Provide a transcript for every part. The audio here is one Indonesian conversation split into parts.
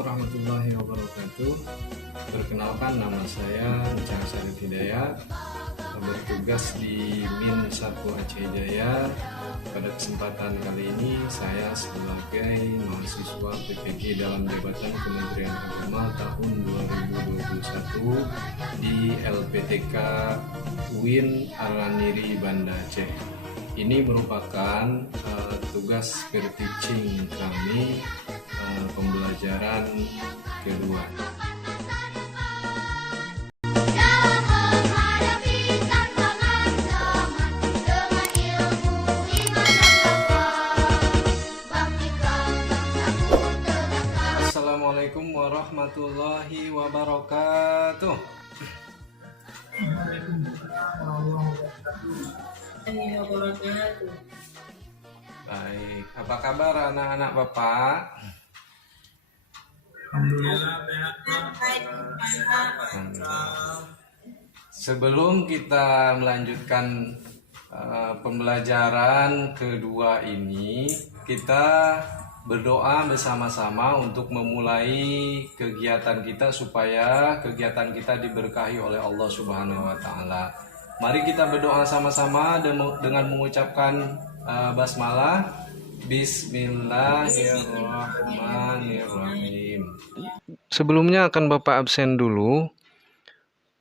warahmatullahi wabarakatuh. Perkenalkan, nama saya Encang Syarif Hidayat, bertugas di Min 1 Aceh Jaya. Pada kesempatan kali ini saya sebagai mahasiswa PPG dalam jabatan Kementerian Agama tahun 2021 di LPTK UIN Araniri Banda Aceh. Ini merupakan tugas peer teaching kami, pembelajaran kedua. Assalamualaikum warahmatullahi wabarakatuh. Baik, apa kabar anak-anak Bapak? Alhamdulillah. Sebelum kita melanjutkan pembelajaran kedua ini, kita berdoa bersama-sama untuk memulai kegiatan kita supaya kegiatan kita diberkahi oleh Allah Subhanahu wa taala. Mari kita berdoa sama-sama dengan mengucapkan basmalah. Bismillahirrahmanirrahim. Sebelumnya akan Bapak absen dulu.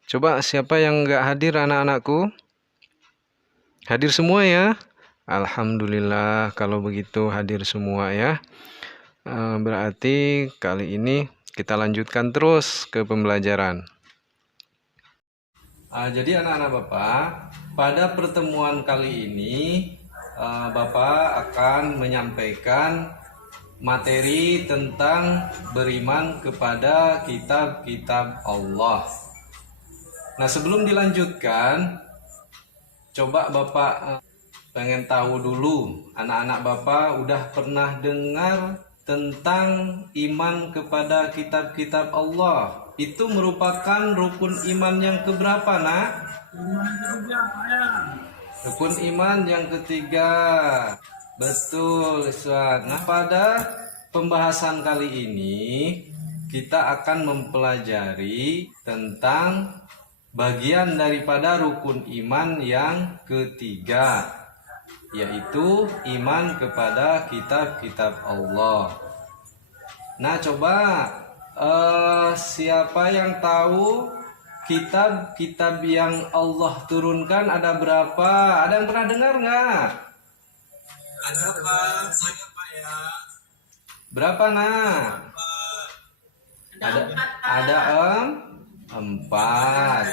Coba siapa yang nggak hadir anak-anakku? Hadir semua ya? Alhamdulillah kalau begitu hadir semua ya. Berarti kali ini kita lanjutkan terus ke pembelajaran. Jadi anak-anak Bapak, pada pertemuan kali ini Bapak akan menyampaikan materi tentang beriman kepada kitab-kitab Allah. Nah, sebelum dilanjutkan, coba Bapak pengen tahu dulu, anak-anak Bapak udah pernah dengar tentang iman kepada kitab-kitab Allah? Itu merupakan rukun iman yang keberapa, Nak? Rukun iman yang ketiga. Betul, Iswan. Nah, pada pembahasan kali ini kita akan mempelajari tentang bagian daripada rukun iman yang ketiga, yaitu iman kepada kitab-kitab Allah. Nah, coba siapa yang tahu kitab-kitab yang Allah turunkan ada berapa? Ada yang pernah dengar nggak? Ada Pak, saya Pak ya. Berapa, Nak? Ada empat.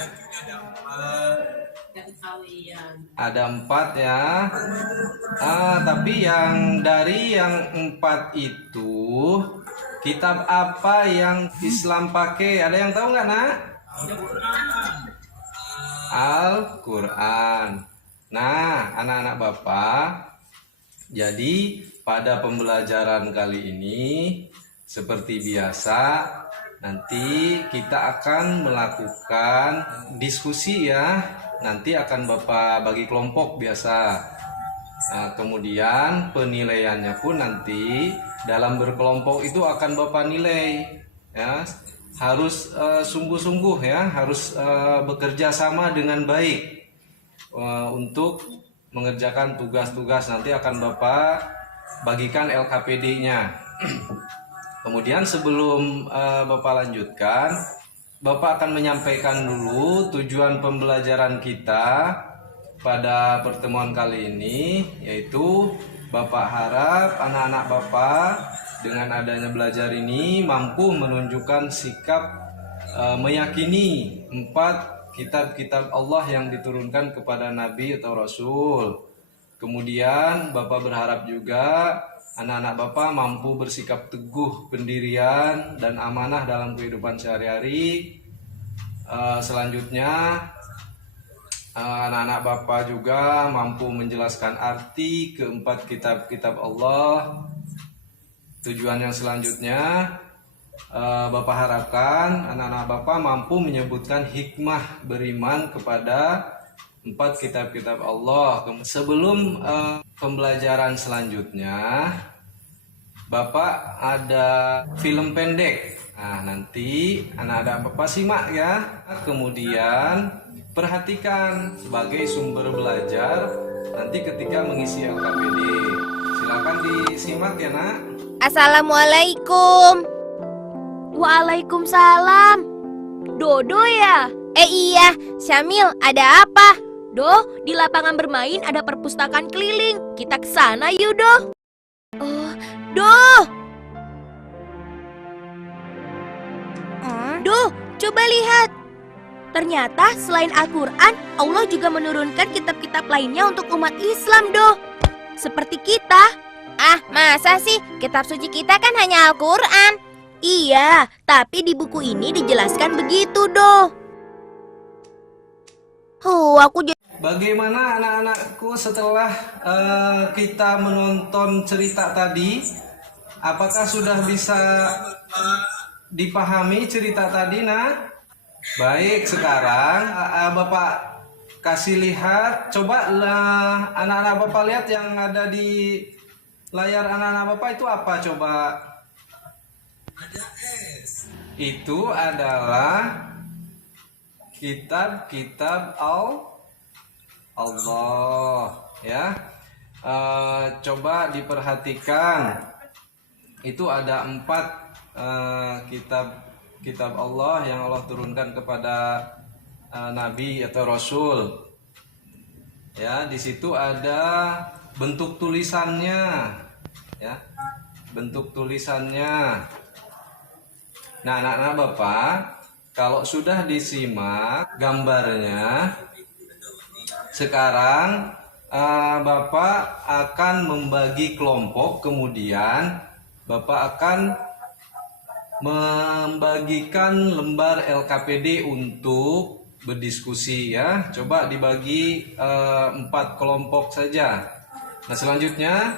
Ada empat ya. Tapi yang dari yang empat itu, kitab apa yang Islam pakai? Ada yang tahu nggak, Nak? Al-Quran. Nah, anak-anak Bapak, jadi pada pembelajaran kali ini seperti biasa, nanti kita akan melakukan diskusi ya. Nanti akan Bapak bagi kelompok biasa. Nah, kemudian penilaiannya pun nanti dalam berkelompok itu akan Bapak nilai ya. Harus sungguh-sungguh ya, harus bekerja sama dengan baik untuk mengerjakan tugas-tugas. Nanti akan Bapak bagikan LKPD-nya. Kemudian sebelum Bapak lanjutkan, Bapak akan menyampaikan dulu tujuan pembelajaran kita pada pertemuan kali ini, yaitu Bapak harap anak-anak Bapak dengan adanya belajar ini mampu menunjukkan sikap meyakini 4 kitab-kitab Allah yang diturunkan kepada Nabi atau Rasul. Kemudian Bapak berharap juga anak-anak Bapak mampu bersikap teguh pendirian dan amanah dalam kehidupan sehari-hari. Selanjutnya anak-anak Bapak juga mampu menjelaskan arti keempat kitab-kitab Allah. Tujuan yang selanjutnya, Bapak harapkan anak-anak Bapak mampu menyebutkan hikmah beriman kepada 4 kitab-kitab Allah. Sebelum pembelajaran selanjutnya, Bapak ada film pendek. Nah, nanti anak-anak Bapak simak ya. Kemudian perhatikan sebagai sumber belajar nanti ketika mengisi LKPD. Silakan disimak ya, Nak. Assalamualaikum. Waalaikumsalam. Dodo ya? Iya, Syamil, ada apa? Do, di lapangan bermain ada perpustakaan keliling. Kita ke sana yuk, Do. Oh, Duh. Do, coba lihat. Ternyata selain Al-Quran, Allah juga menurunkan kitab-kitab lainnya untuk umat Islam, Do. Seperti kita. Ah, masa sih? Kitab suci kita kan hanya Al-Quran. Iya, tapi di buku ini dijelaskan begitu, Do. Aku jadi... Bagaimana anak-anakku setelah kita menonton cerita tadi? Apakah sudah bisa dipahami cerita tadi, Nak? Baik, sekarang Bapak kasih lihat. Coba anak-anak Bapak lihat yang ada di layar anak-anak Bapak itu apa coba? Ada S. Itu adalah kitab-kitab Allah ya. Coba diperhatikan, itu ada 4 kitab Allah yang Allah turunkan kepada Nabi atau Rasul. Ya, di situ ada bentuk tulisannya, ya, bentuk tulisannya. Nah, anak-anak Bapak, kalau sudah disimak gambarnya, sekarang Bapak akan membagi kelompok, kemudian Bapak akan membagikan lembar LKPD untuk berdiskusi ya. Coba dibagi 4 kelompok saja. Nah, selanjutnya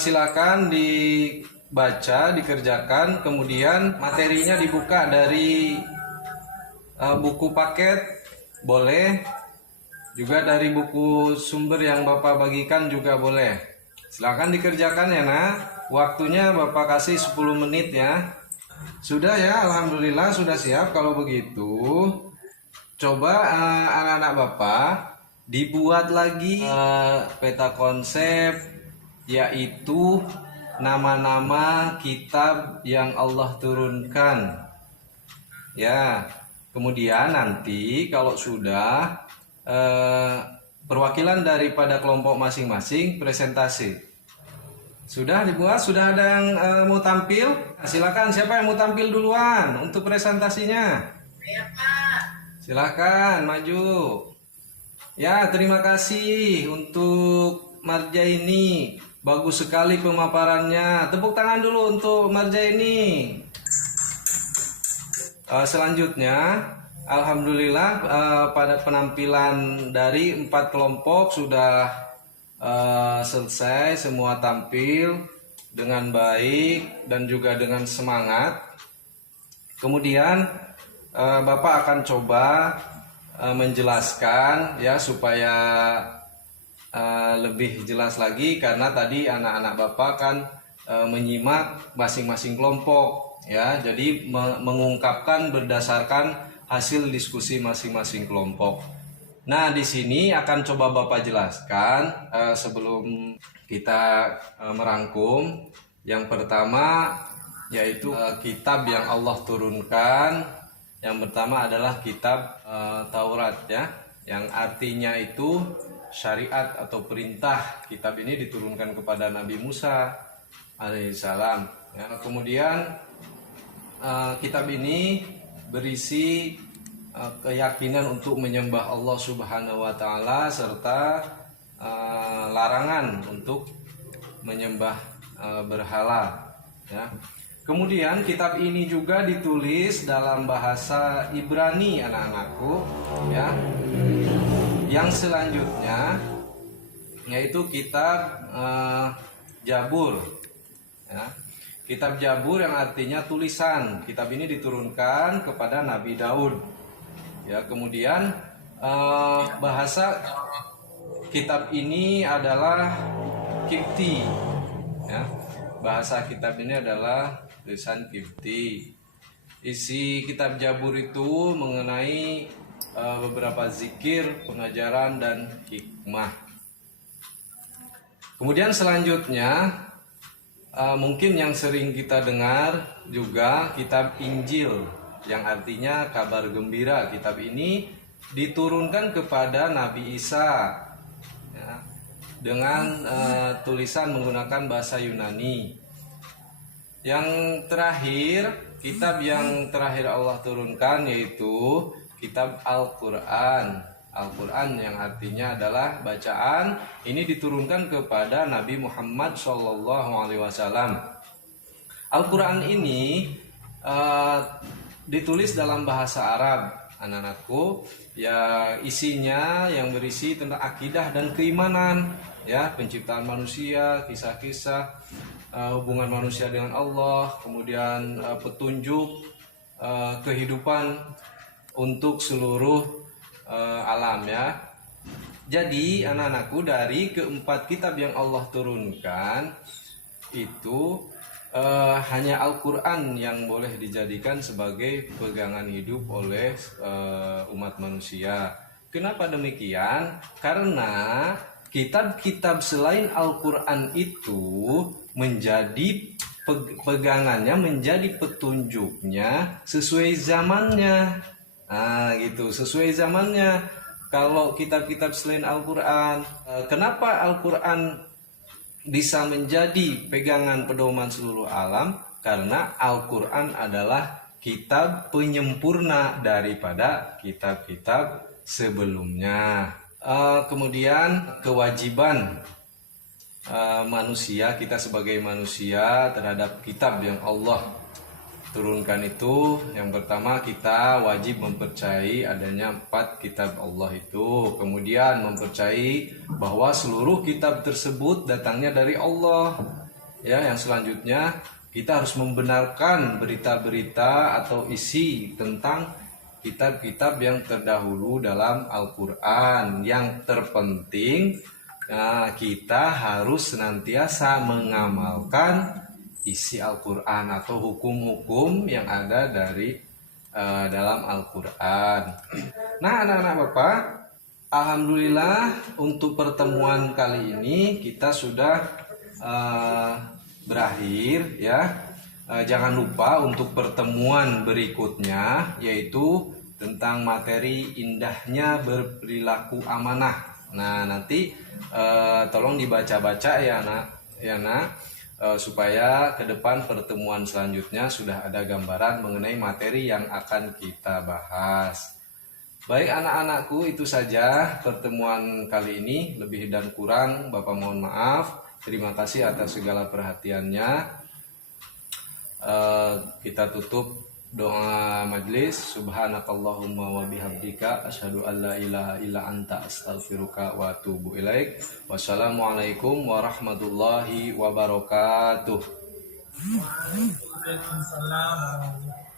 silakan dibaca, dikerjakan, kemudian materinya dibuka dari buku paket, boleh. Juga dari buku sumber yang Bapak bagikan juga boleh. Silakan dikerjakan ya, Nak. Waktunya Bapak kasih 10 menit ya. Sudah ya, alhamdulillah sudah siap. Kalau begitu, coba anak-anak Bapak dibuat lagi peta konsep, yaitu nama-nama kitab yang Allah turunkan. Ya, kemudian nanti kalau sudah perwakilan daripada kelompok masing-masing presentasi. Sudah dibuat? Sudah ada yang mau tampil? Silakan, siapa yang mau tampil duluan untuk presentasinya? Silakan maju. Ya, terima kasih untuk Marjaini. Bagus sekali pemaparannya. Tepuk tangan dulu untuk Marjaini. Selanjutnya, alhamdulillah pada penampilan dari 4 kelompok sudah selesai, semua tampil dengan baik dan juga dengan semangat. Kemudian Bapak akan coba menjelaskan ya supaya lebih jelas lagi, karena tadi anak-anak Bapak kan menyimak masing-masing kelompok ya, jadi mengungkapkan berdasarkan hasil diskusi masing-masing kelompok. Nah, di sini akan coba Bapak jelaskan sebelum kita merangkum. Yang pertama yaitu kitab yang Allah turunkan. Yang pertama adalah kitab Taurat ya, yang artinya itu syariat atau perintah. Kitab ini diturunkan kepada Nabi Musa alaihissalam. Ya, kemudian kitab ini berisi keyakinan untuk menyembah Allah Subhanahu wa taala serta larangan untuk menyembah berhala ya. Kemudian kitab ini juga ditulis dalam bahasa Ibrani anak-anakku ya. Yang selanjutnya yaitu kitab Jabur ya. Kitab Jabur yang artinya tulisan. Kitab ini diturunkan kepada Nabi Daud. Ya, kemudian bahasa kitab ini adalah Kipti. Ya. bahasa kitab ini adalah lisan Kipti. Isi kitab Jabur itu mengenai beberapa zikir, pengajaran, dan hikmah. Kemudian selanjutnya mungkin yang sering kita dengar juga kitab Injil, yang artinya kabar gembira. Kitab ini diturunkan kepada Nabi Isa ya, dengan tulisan menggunakan bahasa Yunani. Yang terakhir, kitab yang terakhir Allah turunkan yaitu kitab Al-Quran. Al-Quran yang artinya adalah bacaan. Ini diturunkan kepada Nabi Muhammad SAW. Al-Quran ini ditulis dalam bahasa Arab, anak-anakku. Ya, isinya yang berisi tentang akidah dan keimanan, ya, penciptaan manusia, kisah-kisah hubungan manusia dengan Allah, kemudian petunjuk kehidupan untuk seluruh alam, ya. Jadi anak-anakku, dari keempat kitab yang Allah turunkan itu hanya Al-Quran yang boleh dijadikan sebagai pegangan hidup oleh umat manusia. Kenapa demikian? Karena kitab-kitab selain Al-Quran itu menjadi pegangannya, menjadi petunjuknya sesuai zamannya. Nah, gitu, sesuai zamannya. Kalau kitab-kitab selain Al-Quran, kenapa Al-Quran bisa menjadi pegangan pedoman seluruh alam? Karena Al-Quran adalah kitab penyempurna daripada kitab-kitab sebelumnya. Kemudian kewajiban manusia, kita sebagai manusia terhadap kitab yang Allah turunkan itu, yang pertama kita wajib mempercayai adanya 4 kitab Allah itu. Kemudian mempercayai bahwa seluruh kitab tersebut datangnya dari Allah. Ya, yang selanjutnya kita harus membenarkan berita-berita atau isi tentang kitab-kitab yang terdahulu dalam Al-Quran. Yang terpenting, kita harus senantiasa mengamalkan isi Al-Quran atau hukum-hukum yang ada dari dalam Al-Quran. Nah, anak-anak Bapak, alhamdulillah untuk pertemuan kali ini kita sudah berakhir, ya. Jangan lupa untuk pertemuan berikutnya, yaitu tentang materi indahnya berperilaku amanah. Nah, nanti tolong dibaca-baca ya nak, supaya ke depan pertemuan selanjutnya sudah ada gambaran mengenai materi yang akan kita bahas. Baik anak-anakku, itu saja pertemuan kali ini. Lebih dan kurang Bapak mohon maaf. Terima kasih atas segala perhatiannya. Kita tutup doa majelis. Subhanakallahumma wa bihamdika asyhadu an la ilaha illa anta astaghfiruka wa atubu ilaik. Wassalamualaikum warahmatullahi wabarakatuh. Waalaikumsalam warahmatullahi wabarakatuh.